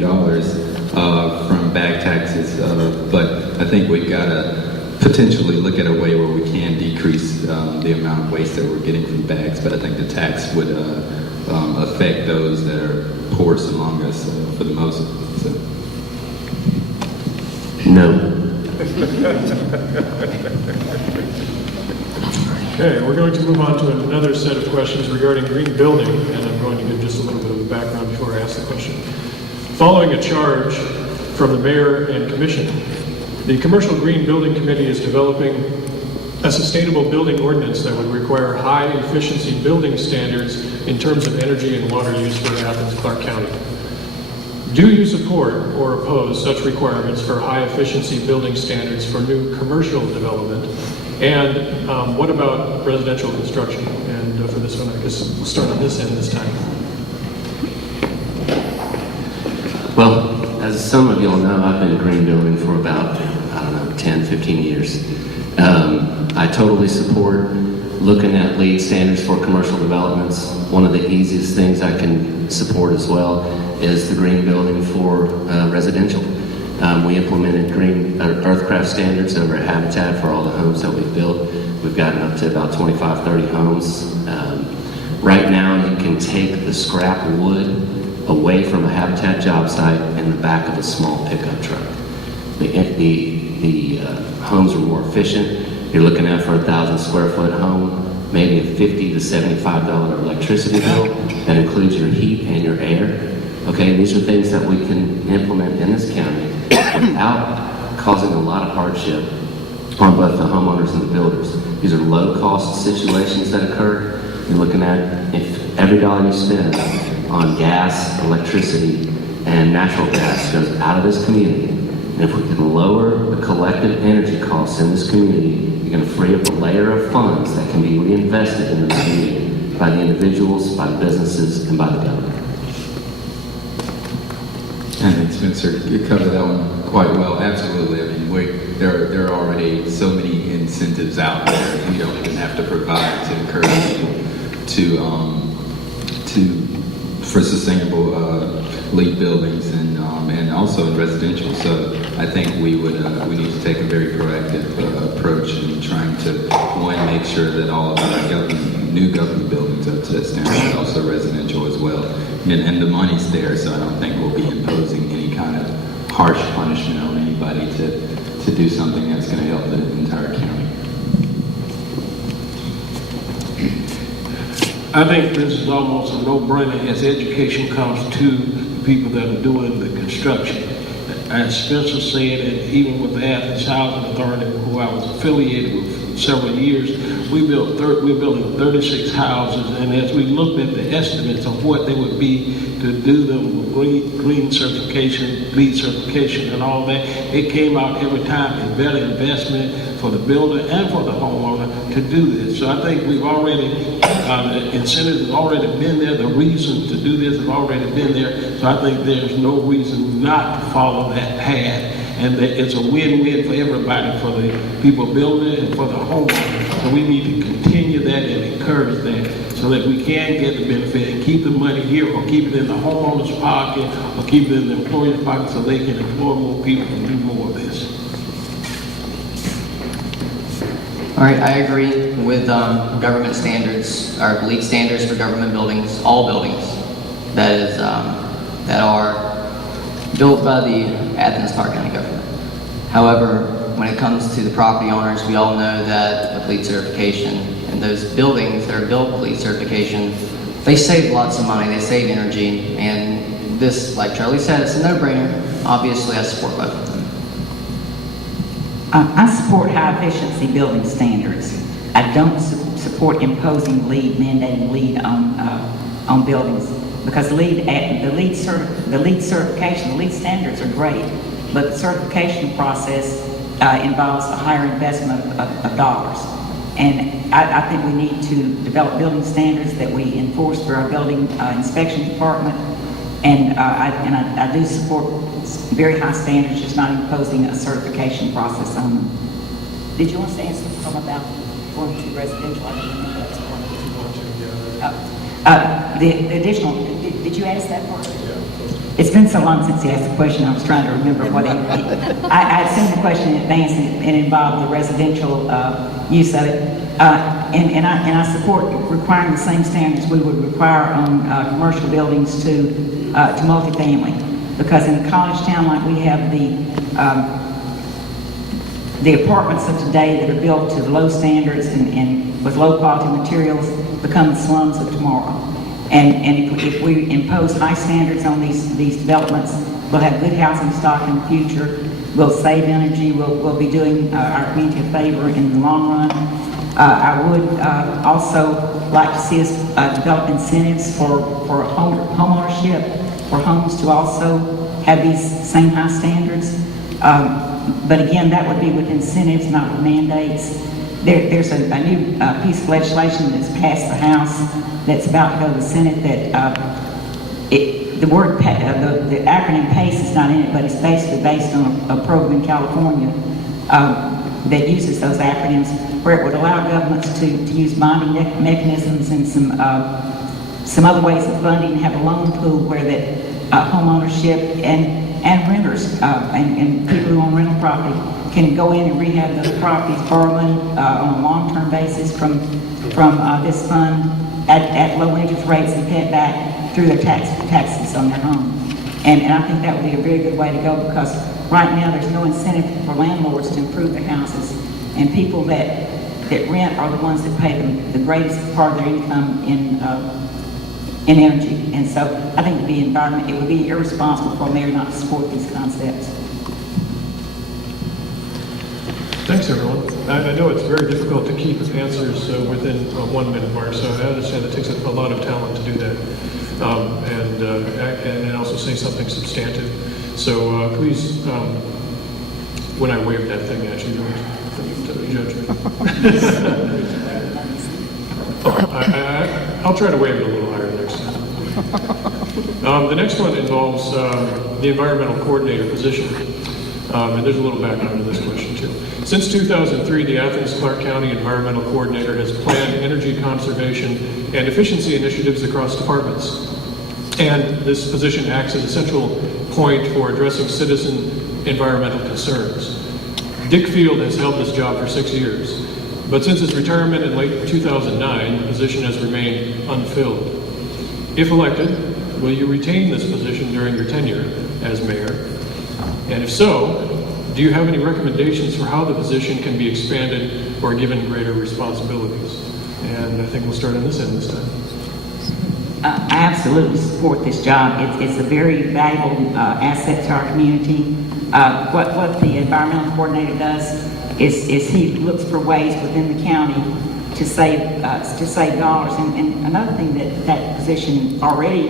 from bag taxes, but I think we've got to potentially look at a way where we can decrease the amount of waste that we're getting from bags. But I think the tax would affect those that are poorest among us for the most. So. No. Okay, we're going to move on to another set of questions regarding green building, and I'm going to give just a little bit of a background before I ask the question. Following a charge from the mayor and commission, the Commercial Green Building Committee is developing a sustainable building ordinance that would require high efficiency building standards in terms of energy and water use for Athens, Clark County. Do you support or oppose such requirements for high efficiency building standards for new commercial development? And what about residential construction? And for this one, I guess we'll start on this end this time. Well, as some of y'all know, I've been green building for about, 10, 15 years. I totally support looking at LEED standards for commercial developments. One of the easiest things I can support as well is the green building for residential. We implemented green earthcraft standards over at Habitat for all the homes that we've built. We've gotten up to about 25, 30 homes. Right now, you can take the scrap wood away from a Habitat job site in the back of a small pickup truck. The homes are more efficient. You're looking at, for a 1,000 square foot home, maybe a $50 to $75 electricity bill. That includes your heat and your air. Okay, these are things that we can implement in this county without causing a lot of hardship on both the homeowners and the builders. These are low-cost situations that occur. You're looking at, if every dollar you spend on gas, electricity, and natural gas goes out of this community, and if we can lower the collective energy costs in this community, you're going to free up a layer of funds that can be reinvested in the community by the individuals, by the businesses, and by the government. I think Spencer, you covered that one quite well. Absolutely. I mean, there are already so many incentives out there. You don't even have to provide to encourage people for sustainable LEED buildings and also in residential. So I think we need to take a very proactive approach in trying to, one, make sure that all of our new government buildings are to that standard, but also residential as well. And the money's there, so I don't think we'll be imposing any kind of harsh punishment on anybody to do something that's going to help the entire county. I think this is almost a no-brainer as education comes to the people that are doing the construction. As Spencer said, and even with the Athens Housing Authority, who I was affiliated with for several years, we're building 36 houses, and as we looked at the estimates of what they would be to do them with green certification, LEED certification, and all that, it came out every time a better investment for the builder and for the homeowner to do this. So I think we've already, the incentives have already been there, the reasons to do this have already been there, so I think there's no reason not to follow that path, and that it's a win-win for everybody, for the people building it and for the homeowners. So we need to continue that and encourage that so that we can get the benefit and keep the money here, or keep it in the homeowner's pocket, or keep it in the employer's pocket so they can employ more people and do more of this. All right, I agree with government standards, or LEED standards for government buildings, all buildings that are built by the Athens Clark County government. However, when it comes to the property owners, we all know that with LEED certification and those buildings that are built with LEED certification, they save lots of money, they save energy, and this, like Charlie said, it's a no-brainer. Obviously, I support both of them. I support high efficiency building standards. I don't support imposing LEED, mandating LEED on buildings, because the LEED certification, the LEED standards are great, but the certification process involves a higher investment of dollars. And I think we need to develop building standards that we enforce through our building inspection department. And I do support very high standards, just not imposing a certification process on them. Did you want to say something about going to residential? I didn't know that's part of it. The additional, did you ask that part? Yeah. It's been so long since he asked the question, I was trying to remember what I'd seen the question in advance, and it involved the residential use of it. And I support requiring the same standards we would require on commercial buildings to multifamily. Because in a college town like we have, the apartments of today that are built to low standards and with low quality materials become the slums of tomorrow. And if we impose high standards on these developments, we'll have good housing stock in the future, we'll save energy, we'll be doing our community a favor in the long run. I would also like to see us develop incentives for home ownership, for homes to also have these same high standards. But again, that would be with incentives, not with mandates. There's a new piece of legislation that's passed the House that's about to go to the Senate that the acronym PACE is not in it, but it's basically based on a program in California that uses those acronyms, where it would allow governments to use bonding mechanisms and some other ways of funding, have a loan pool where that home ownership and renters and people who own rental property can go in and rehab those properties, borrow money on a long-term basis from this fund at low interest rates and pay it back through their taxes on their home. And I think that would be a very good way to go, because right now there's no incentive for landlords to improve their houses, and people that rent are the ones that pay the greatest part of their income in energy. And so I think it would be irresponsible for a mayor not to support these concepts. Thanks, everyone. I know it's very difficult to keep answers within 1 minute mark, so I understand it takes a lot of talent to do that, and also say something substantive. So please, when I wave that thing at you, don't judge me. I'll try to wave it a little higher next time. The next one involves the environmental coordinator position. And there's a little background to this question too. Since 2003, the Athens Clarke County Environmental Coordinator has planned energy conservation and efficiency initiatives across departments. And this position acts as a central point for addressing citizen environmental concerns. Dick Field has held this job for 6 years, but since his retirement in late 2009, the position has remained unfilled. If elected, will you retain this position during your tenure as mayor? And if so, do you have any recommendations for how the position can be expanded or given greater responsibilities? And I think we'll start on this end this time. I absolutely support this job. It's a very valuable asset to our community. What the environmental coordinator does is he looks for ways within the county to save dollars. And another thing that position already